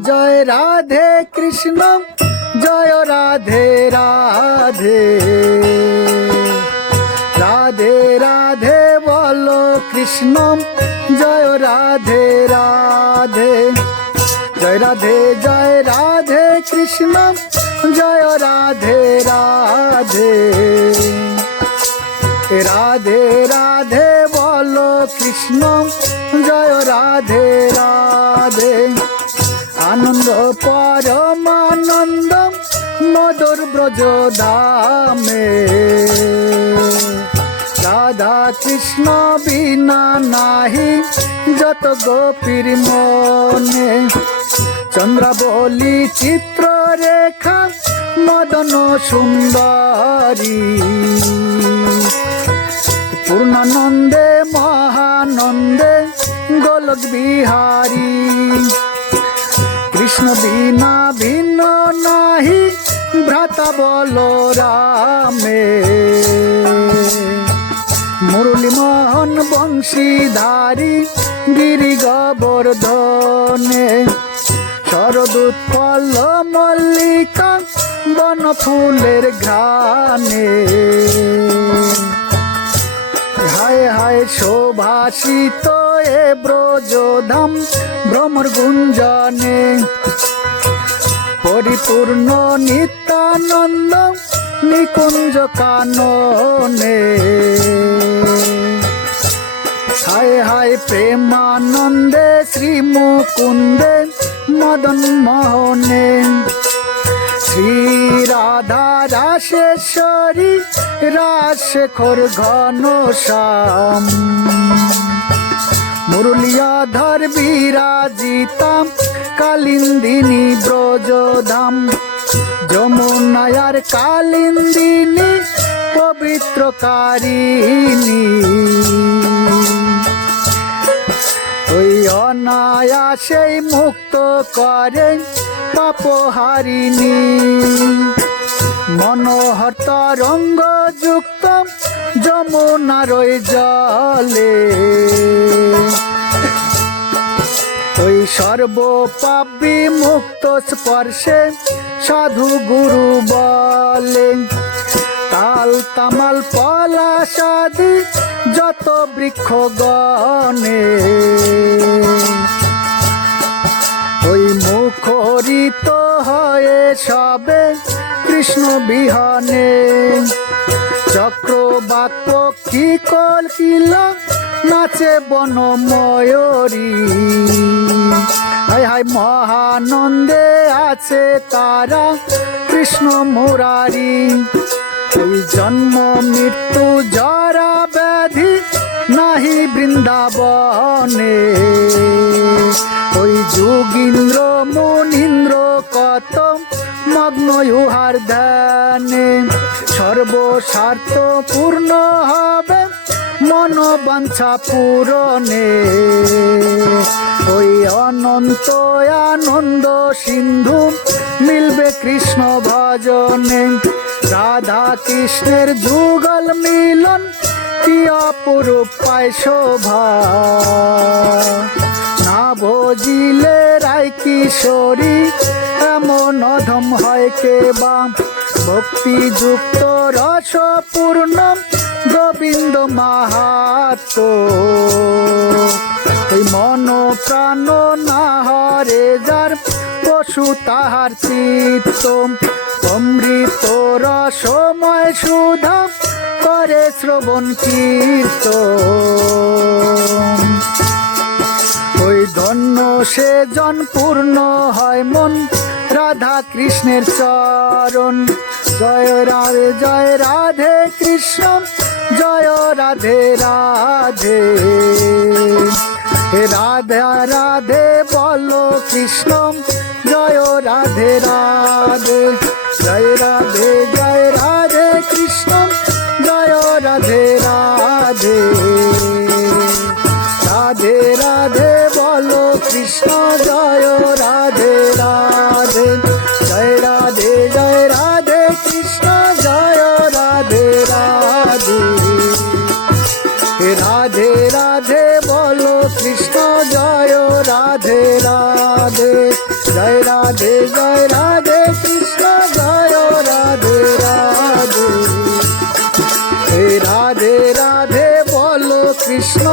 জয় রাধে কৃষ্ণ জয় রাধে রাধে রাধে রাধে বলো কৃষ্ণ জয় রাধে রাধে জয় রাধে কৃষ্ণ জয় রাধে রাধে রাধে রাধে বলো কৃষ্ণ জয় রাধে রাধে আনন্দ পরমানন্দ মধুর ব্রজ ধামে রাধা কৃষ্ণ বিনা নাহি যত গোপীর মনে চন্দ্রাবলী চিত্ররেখা মদন সুন্দরী পূর্ণানন্দে মহানন্দে গোলক বিহারী কৃষ্ণ বিনা ভিন্ন নাহি ভ্রাতা বলরামে মুরলী মোহন বংশীধারী গিরি গোবর্ধনে শরদুৎপল মল্লিকা বন ফুলের ঘ্রাণে হায় হায় শোভাসিত এ ব্রজধাম ভ্রমর গুঞ্জনে পরিপূর্ণ নিত্যানন্দ নিকুঞ্জ কাননে হায় হায় প্রেমানন্দে শ্রী মুকুন্দে মদন মোহনে শ্রী রাধা রাসেশ্বরী রাসশেখর ঘনশ্যাম মুরলীধর বিরাজিতা কালিন্দিনী ব্রজধাম যমুনায়ার কালিন্দিনী পবিত্রকারিণী ওই অনায়াসেই মুক্ত করে পাপহারিণী মনোহর তরঙ্গ যুক্ত যমুনার ওই জলে ওই সর্বপাপ বিমুক্ত স্পর্শে সাধু গুরু বলে তাল তামাল পলাশাদি যত বৃক্ষ গণে ওই মুখরিত হয়ে সবে কৃষ্ণ বিহনে চক্র বাক্য কি কলকিলা নাচে বন ময়ূরী হায় হায় মহানন্দে আছে তারা কৃষ্ণ মুরারি ওই জন্ম মৃত্যু জরা ব্যাধি নাহি বৃন্দাবনে ওই যোগীন্দ্র মুনীন্দ্র কত মগ্ন ইহার ধ্যানে সর্বস্বার্থ পূর্ণ হবে মনোবাঞ্ছা পূরণে ওই অনন্ত আনন্দ সিন্ধু মিলবে কৃষ্ণ ভজনে রাধা কৃষ্ণের যুগল মিলন কি অপরূপ পায় শোভা না ভজিলে রায় কিশোরী এমন অধম হয় কে বা ভক্তি যুক্ত রসপূর্ণ গোবিন্দ মাহাত্ম ওই মন প্রাণ না হরে যার পশু তাহার চিত্ত অমৃত রসময় সুধা করে শ্রবণ কীর্তন ওই ধন্য সে জন পূর্ণ হয় মন রাধা কৃষ্ণের চরণ জয় রাধে কৃষ্ণ জয় রাধে রাধে রাধে রাধে বলো কৃষ্ণ জয় রাধে রাধে জয় রাধে কৃষ্ণ জয় রাধে রাধে রাধে রাধে বলো কৃষ্ণ জয় রাধে রাধে জয় রাধে কৃষ্ণ জয় রাধে রাধে রাধে রাধে বলো কৃষ্ণ জয় রাধে রাধে জয় রাধে জয় রাধে কৃষ্ণ জয় রাধে রাধে হে রাধে রাধে বলো কৃষ্ণ